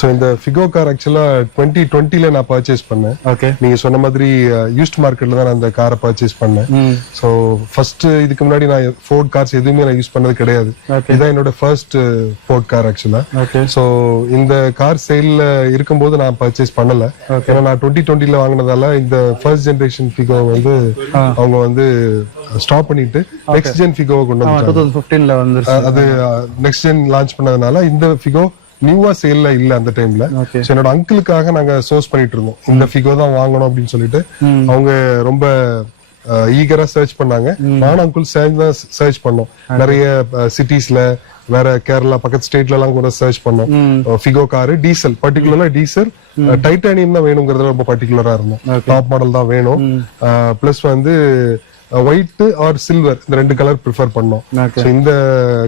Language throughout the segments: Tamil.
ஸோ இந்த ஃபிகோ கார் ஆக்சுவலா 2020 நான் பர்ச்சேஸ் பண்ணேன். ஓகே. நீங்க சொன்ன மாதிரி யூஸ்ட் மார்க்கெட்ல தான் நான் அந்த காரை பர்ச்சேஸ் பண்ணேன். ஸோ ஃபர்ஸ்ட் இதுக்கு முன்னாடி நான் ஃபோர்ட் கார்ஸ் எதுவுமே நான் யூஸ் பண்ணது கிடையாது. இதான் என்னோட ஃபர்ஸ்ட் ஃபோர்ட் கார் ஆக்சுவலா. ஸோ இந்த கார் சேல்ல இருக்கும்போது நான் பர்ச்சேஸ் பண்ணல. ஏன்னா நான் 2020 வாங்கினதால இந்த ஃபர்ஸ்ட் ஜெனரேஷன் ஃபிகோ வந்து அவங்க வந்து ஸ்டாப் பண்ணிட்டு நெக்ஸ்ட் ஜென் ஃபிகோவை கொண்டு வந்தாங்க. 2015 வந்து அது நெக்ஸ்ட் ஜென் லான்ச் பண்ணதுனால இந்த ஃபிகோ நியூவா சேல்ல இல்ல அந்த டைம்ல. என்னோட அங்கிளுக்காக நாங்க சோர்ஸ் பண்ணிட்டு இருந்தோம். இந்த ஃபிகோ தான் வாங்கணும் அப்படின்னு சொல்லிட்டு அவங்க ரொம்ப ஈகரா சர்ச் பண்ணாங்க. நானும் அங்கிள் சேர்ந்து தான் சர்ச் பண்ணோம். நிறைய சிட்டிஸ்ல வேற கேரளா பக்கத்து ஸ்டேட்ல எல்லாம் கூட சர்ச் பண்ணோம். ஃபிகோ காரு டீசல் பர்டிகுலரா டீசல் டைட்டானியம் தான் வேணுங்கிறதுல ரொம்ப பர்டிகுலரா இருந்தோம். டாப் மாடல் தான் வேணும். பிளஸ் வந்து ஒயிட் ஆர் சில்வர் இந்த 2 கலர் ப்ரிஃபர் பண்ணோம். இந்த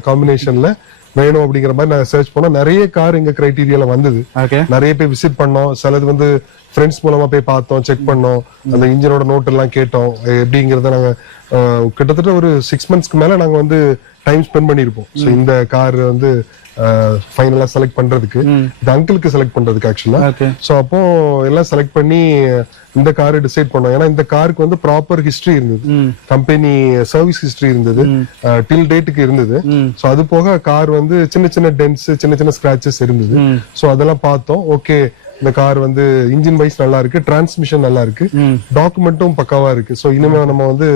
காம்பினேஷன்ல வேணும் அப்படிங்கிற மாதிரி நாங்க சர்ச் பண்ணோம். நிறைய கார் எங்க கிரைட்டீரியால வந்தது. நிறைய போய் விசிட் பண்ணோம். சிலது வந்து ஃப்ரெண்ட்ஸ் மூலமா போய் பார்த்தோம், செக் பண்ணோம், அந்த இன்ஜினோட நோட் எல்லாம் கேட்டோம். எப்படிங்கறத நாங்க கிட்டத்தட்ட ஒரு 6 monthsக்கு மேல நாங்க வந்து டைம் ஸ்பெண்ட் பண்ணிருப்போம். ஸோ இந்த கார் வந்து ஃபைனலா செலக்ட் பண்றதுக்கு, இந்த அங்கிளுக்கு செலக்ட் பண்றதுக்கு ஆக்சுவலா. ஸோ அப்போ எல்லாம் செலக்ட் பண்ணி இந்த காரை டிசைட் பண்ணோம். ஏன்னா இந்த காருக்கு வந்து ப்ராப்பர் ஹிஸ்டரி இருந்தது, கம்பெனி சர்வீஸ் ஹிஸ்டரி இருந்தது, டில் டேட்டுக்கு இருந்தது. ஸோ அது போக கார் வந்து சின்ன சின்ன டென்ட்ஸ், சின்ன சின்ன ஸ்கிராச்சஸ் இருந்தது. ஸோ அதெல்லாம் பார்த்தோம். ஓகே, இந்த கார் வந்து இன்ஜின் வைஸ் நல்லா இருக்கு, டிரான்ஸ்மிஷன் நல்லா இருக்கு, டாக்குமெண்ட்டும் பக்காவா இருக்கு. ஸோ இனிமே நம்ம வந்து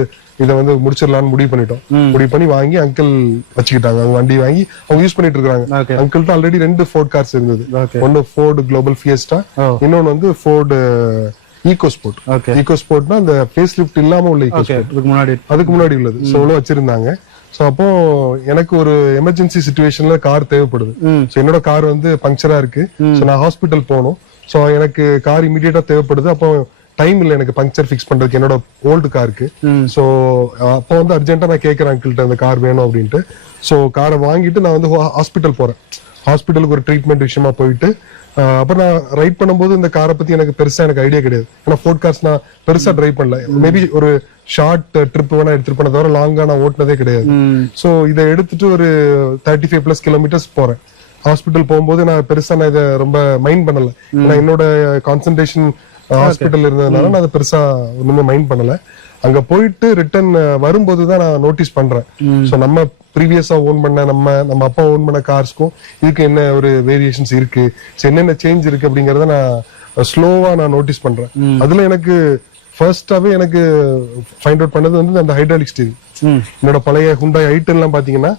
இதை வந்து முடிச்சிடலாம்னு முடிவு பண்ணிட்டோம். முடிவு பண்ணி வாங்கி அங்கிள் வச்சுக்கிட்டாங்க. அவங்க வண்டி வாங்கி அவங்க யூஸ் பண்ணிட்டு இருக்காங்க. அங்கிள்ட்ட ஆல்ரெடி 2 ஃபோர்ட் கார்ஸ் இருந்தது. ஒன்னு ஃபோர்டு குளோபல் ஃபியஸ்டா, இன்னொன்னு வந்து ஃபோர்டு ஈகோஸ்போர்ட். ஈகோஸ்போர்ட்னா அந்த ஃபேஸ் லிஃப்ட் இல்லாம உள்ள ஈகோஸ்போர்ட், அதுக்கு முன்னாடி உள்ளது. ஸோ அவ்வளவு வச்சிருந்தாங்க. ஸோ அப்போ எனக்கு ஒரு எமர்ஜென்சி சிச்சுவேஷன்ல கார் தேவைப்படுது. ஸோ என்னோட கார் வந்து பங்க்சரா இருக்கு. ஸோ நான் ஹாஸ்பிட்டல் போகணும். ஸோ எனக்கு கார் இமீடியட்டா தேவைப்படுது. அப்போ டைம் இல்ல எனக்கு பங்க்சர் ஃபிக்ஸ் பண்றதுக்கு என்னோட ஓல்டு காருக்கு. ஸோ அப்போ வந்து அர்ஜென்ட்டா நான் கேட்கறேன் அங்கிள்கிட்ட அந்த கார் வேணும் அப்படின்ட்டு. ஸோ காரை வாங்கிட்டு நான் வந்து ஹாஸ்பிட்டல் போறேன். ஹாஸ்பிட்டலுக்கு ஒரு ட்ரீட்மெண்ட் விஷயமா போயிட்டு அப்புறம் நான் ரைட் பண்ணும்போது இந்த காரை பத்தி எனக்கு பெருசா எனக்கு ஐடியா கிடையாது. ஏன்னா ஃபோர்ட் கார்ஸ் நான் பெருசா டிரைவ் பண்ணல. மேபி ஒரு ஷார்ட் ட்ரிப் வேணா எடுத்துட்டு போன தவிர லாங்கா நான் ஓட்டினதே கிடையாது. ஸோ இதை எடுத்துட்டு ஒரு 35+ கிலோமீட்டர்ஸ் போறேன். ஹாஸ்பிட்டல் போகும்போது நான் பெருசா நான் இதை ரொம்ப மைண்ட் பண்ணல. ஏன்னா என்னோட கான்சென்ட்ரேஷன் ஹாஸ்பிட்டல் இருந்ததுனால நான் அதை பெருசா ஒண்ணுமே மைண்ட் பண்ணல. அங்க போயிட்டு ரிட்டர்ன் வரும்போதுதான் நான் நோட்டீஸ் பண்றேன். ஸோ நம்ம ப்ரீவியஸா ஓன் பண்ண நம்ம அப்பா ஓன் பண்ண கார்ஸ்க்கும் இதுக்கு என்ன ஒரு வேரியேஷன்ஸ் இருக்கு, என்னென்ன சேஞ்ச் இருக்கு அப்படிங்கறத நான் ஸ்லோவா நான் நோட்டீஸ் பண்றேன். அதுல எனக்கு ஃபர்ஸ்டாவே எனக்கு ஃபைண்ட் அவுட் பண்ணது வந்து அந்த ஹைட்ராலிக் ஸ்டீரிங். என்னோட பழைய ஹுண்டாய் i10 எல்லாம் பாத்தீங்கன்னா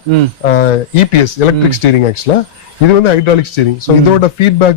இபிஎஸ் எலக்ட்ரிக் ஸ்டீரிங் ஆக்சுவலா. இது வந்து ஹைட்ராலிக் ஸ்டீரிங். ஸோ இதோட ஃபீட்பேக்